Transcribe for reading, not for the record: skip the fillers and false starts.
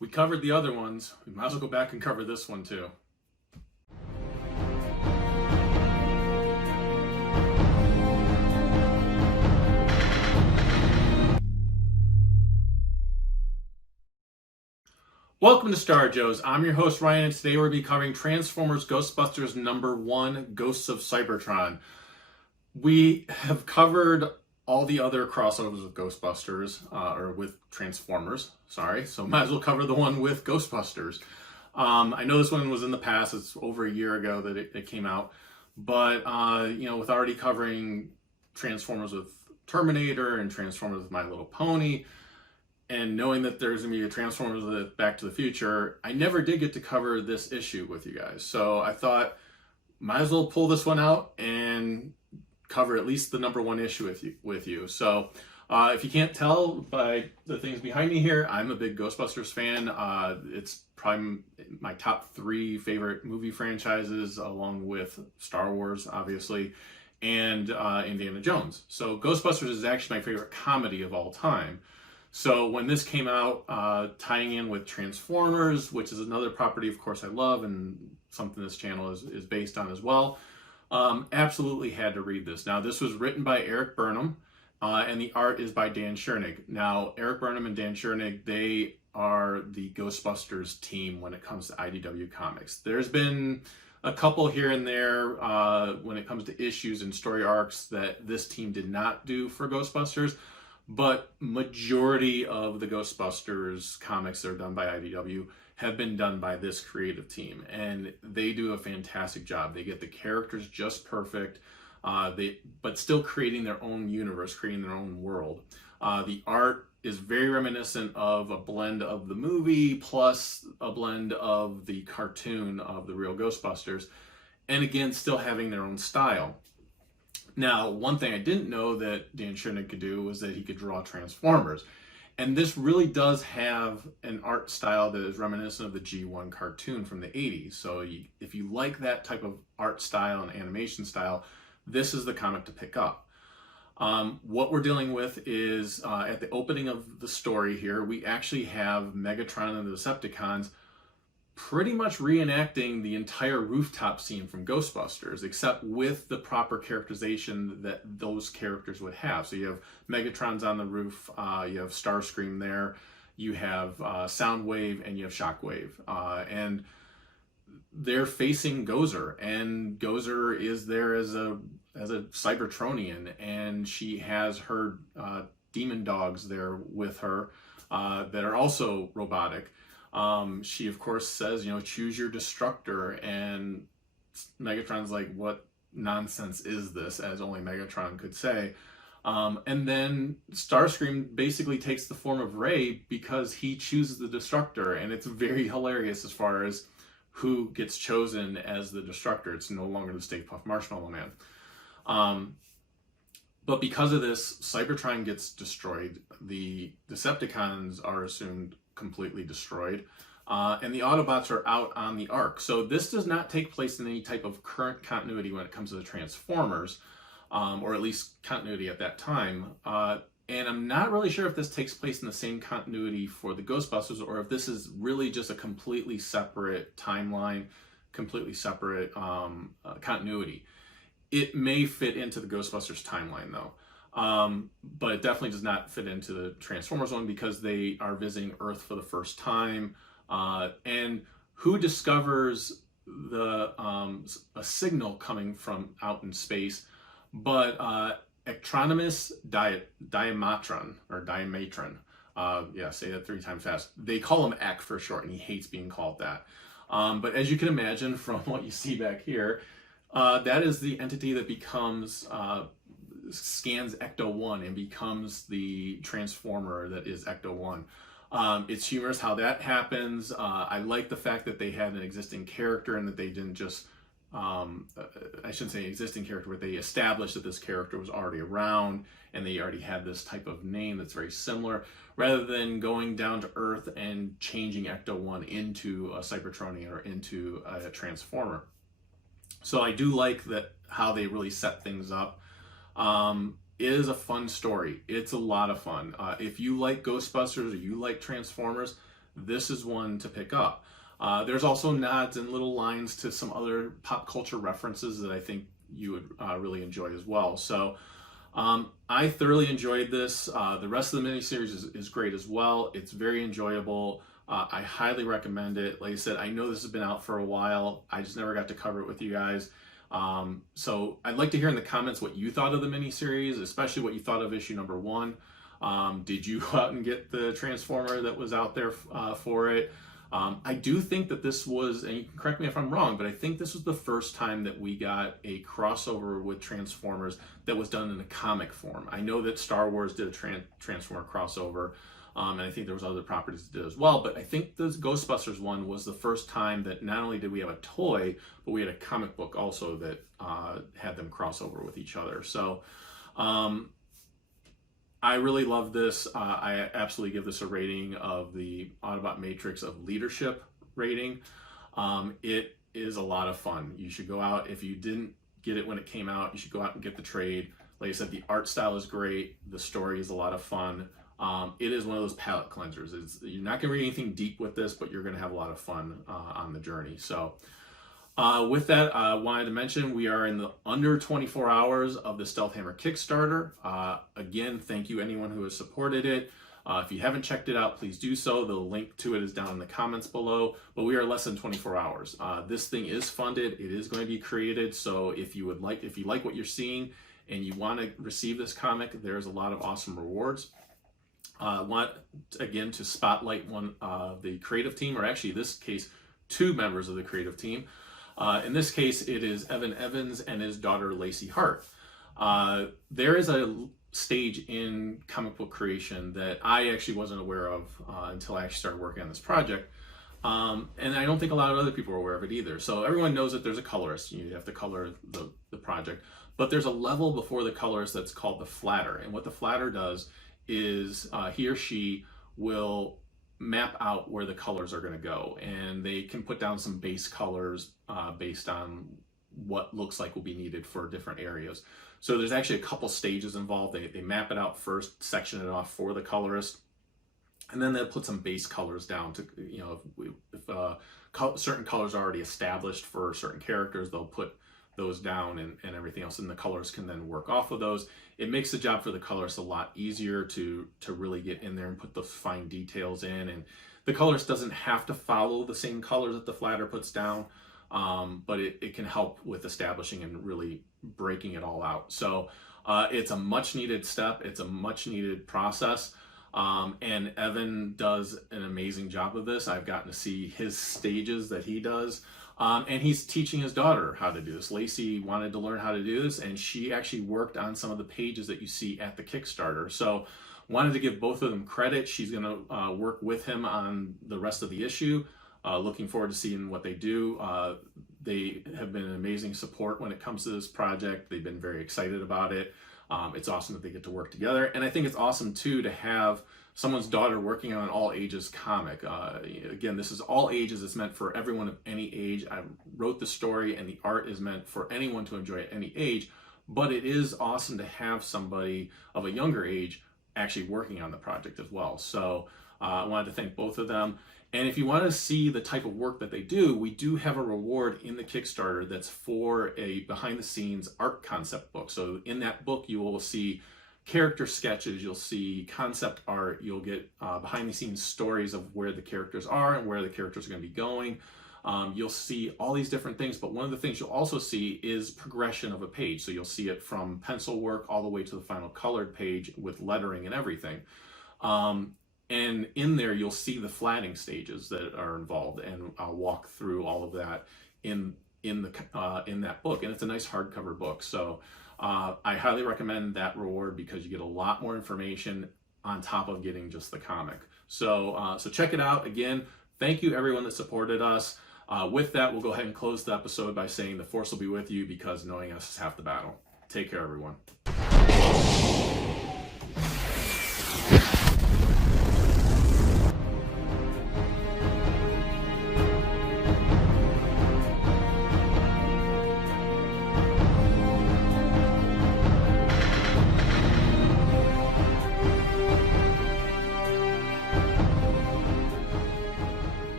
We covered the other ones. We might as well go back and cover this one too. Welcome to Star Joes. I'm your host Ryan, and today we'll be covering Transformers Ghostbusters #1, Ghosts of Cybertron. We have covered all the other crossovers with Ghostbusters, or with Transformers, sorry, so might as well cover the one with Ghostbusters. I know this one was in the past, it's over a year ago that it came out, but with already covering Transformers with Terminator and Transformers with My Little Pony, and knowing that there's going to be a Transformers with Back to the Future, I never did get to cover this issue with you guys. So I thought, might as well pull this one out and cover at least the #1 issue with you. So if you can't tell by the things behind me here, I'm a big Ghostbusters fan. It's probably my top 3 favorite movie franchises, along with Star Wars, obviously, and Indiana Jones. So Ghostbusters is actually my favorite comedy of all time. So when this came out, tying in with Transformers, which is another property, of course, I love and something this channel is based on as well, absolutely had to read this. Now, this was written by Eric Burnham, and the art is by Dan Schoening. Now, Eric Burnham and Dan Schoening, they are the Ghostbusters team when it comes to IDW Comics. There's been a couple here and there when it comes to issues and story arcs that this team did not do for Ghostbusters, but majority of the Ghostbusters comics that are done by IDW have been done by this creative team, and they do a fantastic job. They get the characters just perfect, but still creating their own universe, creating their own world. The art is very reminiscent of a blend of the movie plus a blend of the cartoon of the real Ghostbusters, and again, still having their own style. Now, one thing I didn't know that Dan Schoening could do was that he could draw Transformers. And this really does have an art style that is reminiscent of the G1 cartoon from the 80s. So if you like that type of art style and animation style, this is the comic to pick up. What we're dealing with is, at the opening of the story here, we actually have Megatron and the Decepticons pretty much reenacting the entire rooftop scene from Ghostbusters, except with the proper characterization that those characters would have. So you have Megatron's on the roof, you have Starscream there, you have Soundwave, and you have Shockwave. And they're facing Gozer, and Gozer is there as a Cybertronian, and she has her demon dogs there with her that are also robotic. She of course says, choose your destructor, and Megatron's like, what nonsense is this, as only Megatron could say. And then Starscream basically takes the form of Ray because he chooses the destructor, and it's very hilarious as far as who gets chosen as the destructor. It's no longer the Stay Puft Marshmallow Man. But because of this, Cybertron gets destroyed. The Decepticons are assumed completely destroyed, and the Autobots are out on the Ark. So this does not take place in any type of current continuity when it comes to the Transformers, or at least continuity at that time. And I'm not really sure if this takes place in the same continuity for the Ghostbusters, or if this is really just a completely separate timeline, completely separate continuity. It may fit into the Ghostbusters timeline though. But it definitely does not fit into the Transformers one because they are visiting Earth for the first time. And who discovers a signal coming from out in space, but Ectronimus Diamatron, or Diamatron. Yeah, say that 3 times fast. They call him Ek for short, and he hates being called that. But as you can imagine from what you see back here, that is the entity that becomes scans Ecto-1 and becomes the Transformer that is Ecto-1. It's humorous how that happens. I like the fact that they had an existing character and that they didn't just, I shouldn't say existing character, but they established that this character was already around and they already had this type of name that's very similar, rather than going down to Earth and changing Ecto-1 into a Cybertronian or into a Transformer. So I do like that how they really set things up. It is a fun story. It's a lot of fun. If you like Ghostbusters or you like Transformers, this is one to pick up. There's also nods and little lines to some other pop culture references that I think you would really enjoy as well. So I thoroughly enjoyed this. The rest of the miniseries is great as well. It's very enjoyable. I highly recommend it. Like I said, I know this has been out for a while. I just never got to cover it with you guys. So I'd like to hear in the comments what you thought of the miniseries, especially what you thought of issue number 1. Did you go out and get the Transformer that was out there for it? I do think that this was, and you can correct me if I'm wrong, but I think this was the first time that we got a crossover with Transformers that was done in a comic form. I know that Star Wars did a Transformer crossover, and I think there was other properties that did as well, but I think the Ghostbusters one was the first time that not only did we have a toy, but we had a comic book also that had them cross over with each other. So I really love this. I absolutely give this a rating of the Autobot Matrix of Leadership rating. It is a lot of fun. You should go out. If you didn't get it when it came out, you should go out and get the trade. Like I said, the art style is great. The story is a lot of fun. It is one of those palate cleansers. You're not going to read anything deep with this, but you're going to have a lot of fun on the journey. So with that, I wanted to mention we are in the under 24 hours of the Stealth Hammer Kickstarter. Again, thank you anyone who has supported it. If you haven't checked it out, please do so. The link to it is down in the comments below, but we are less than 24 hours. This thing is funded. It is going to be created. So if you like what you're seeing and you want to receive this comic, there's a lot of awesome rewards. I want, again, to spotlight one of the creative team, or actually in this case, 2 members of the creative team. In this case, it is Evan Evans and his daughter, Lacey Hart. There is a stage in comic book creation that I actually wasn't aware of until I actually started working on this project. And I don't think a lot of other people are aware of it either. So everyone knows that there's a colorist. You have to color the project. But there's a level before the colorist that's called the flatter. And what the flatter does is he or she will map out where the colors are going to go, and they can put down some base colors based on what looks like will be needed for different areas. So there's actually a couple stages involved. They map it out first, section it off for the colorist, and then they'll put some base colors down to, if certain colors are already established for certain characters, they'll put those down and everything else, and the colors can then work off of those. It makes the job for the colorist a lot easier to really get in there and put the fine details in, and the colorist doesn't have to follow the same colors that the flatter puts down, but it can help with establishing and really breaking it all out. So it's a much needed step. It's a much needed process. And Evan does an amazing job of this. I've gotten to see his stages that he does. And he's teaching his daughter how to do this. Lacey wanted to learn how to do this, and she actually worked on some of the pages that you see at the Kickstarter. So wanted to give both of them credit. She's going to work with him on the rest of the issue. Looking forward to seeing what they do. They have been an amazing support when it comes to this project. They've been very excited about it. It's awesome that they get to work together. And I think it's awesome, too, to have someone's daughter working on an all ages comic. Again, this is all ages. It's meant for everyone of any age. I wrote the story, and the art is meant for anyone to enjoy at any age. But it is awesome to have somebody of a younger age actually working on the project as well. So I wanted to thank both of them. And if you want to see the type of work that they do, we do have a reward in the Kickstarter that's for a behind-the-scenes art concept book. So in that book, you will see character sketches, you'll see concept art, you'll get behind-the-scenes stories of where the characters are and where the characters are going to be going. You'll see all these different things, but one of the things you'll also see is progression of a page. So you'll see it from pencil work all the way to the final colored page with lettering and everything. And in there, you'll see the flatting stages that are involved, and I'll walk through all of that in that book. And it's a nice hardcover book. So I highly recommend that reward because you get a lot more information on top of getting just the comic. So check it out. Again, thank you everyone that supported us. With that, we'll go ahead and close the episode by saying the Force will be with you, because knowing us is half the battle. Take care, everyone.